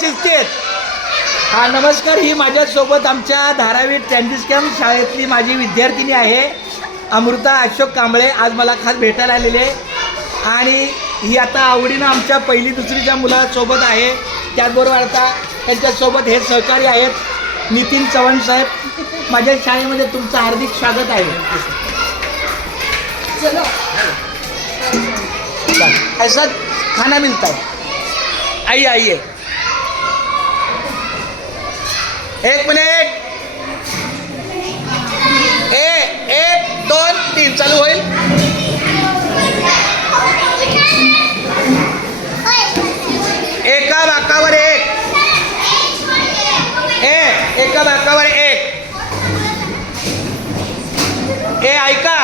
शिस्ती आहेत. हा नमस्कार. ही माझ्यासोबत आमच्या धारावी ट्रॅन्डिस कॅम्प शाळेतली माझी विद्यार्थिनी आहे अमृता अशोक कांबळे. आज मला खास भेटायला आलेली आहे आणि ही आता आवडीनं आमच्या पहिली दुसरीच्या मुलासोबत आहे. त्याचबरोबर आता त्यांच्यासोबत हे सहकारी आहेत नितीन चव्हाण साहेब. माझ्या शाळेमध्ये तुमचं हार्दिक स्वागत आहे. ऐसा खाना मिलता है. आइए आइए. एक मिनिट. 1 2 3 चालू होईल. एका बाकावर एक. एका बाकावर एक. ऐका.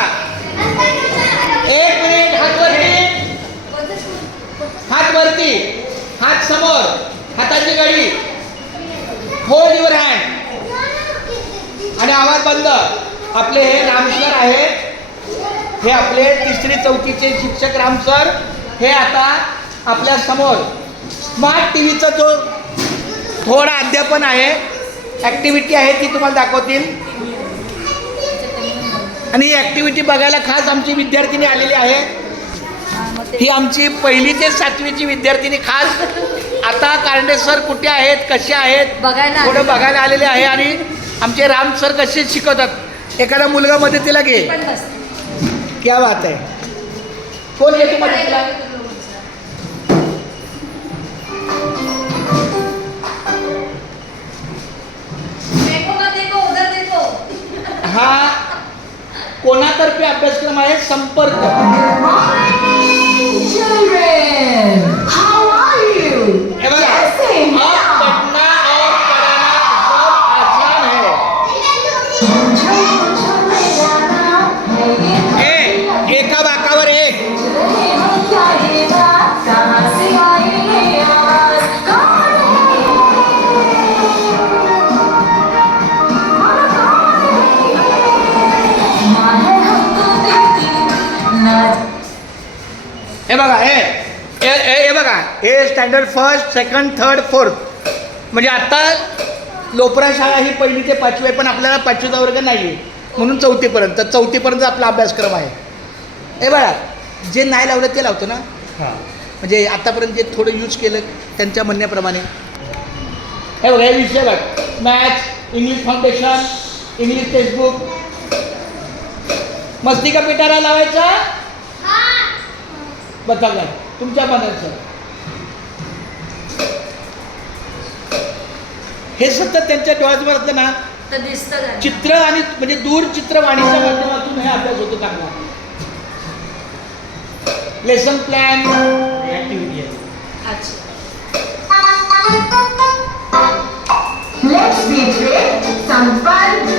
1 मिनिट. हात वरती. हात वरती. हात समोर. हाताची घडी. Hold your hand. आणि आवाज बंद. आपले हे राम सर आहेत. हे आपले 3री 4थीचे शिक्षक राम सर. हे आता आपल्या समोर स्मार्ट टीव्हीचा जो थोडा अध्यापन आहे ॲक्टिव्हिटी आहे ती तुम्हाला दाखवतील. आणि ही ॲक्टिव्हिटी बघायला खास आमची विद्यार्थिनी आलेली आहे. ही आमची 1ली ते 7वीची विद्यार्थिनी खास आता कारंडे सर कुठे आहेत कसे आहेत थोडं बघायला आलेले आहे. आणि आमचे राम सर कसे शिकवतात. एखादा मुलगा मदतीला घे. क्या बात आहे. कोण येतो मदतीला. हा कोणातर्फे अभ्यासक्रम आहे संपर्क. एका बाकावर एक. हे बघा हे बघा हे standard 1st 2nd 3rd 4th म्हणजे आता लोपरा शाळा ही 1ली ते 5वी आहे पण आपल्याला 5वीचा वर्ग नाही आहे म्हणून 4थीपर्यंत. 4थीपर्यंत आपला अभ्यासक्रम आहे. हे बघा जे नाही लावलं ते लावतो ना. म्हणजे आतापर्यंत जे थोडं यूज केलं त्यांच्या म्हणण्याप्रमाणे. हे बघा हे विषय बघ maths English foundation English textbook. मस्तिका पिटारा लावायचा बघा तुमच्या मनाचं. हे सतत त्यांच्या डोळ्यात ना चित्र आणि म्हणजे दूर चित्रवाणीच्या माध्यमातून हे अभ्यास होतो चांगला. लेसन प्लॅन ऍक्टिव्हिटी आहे. Let's be some fun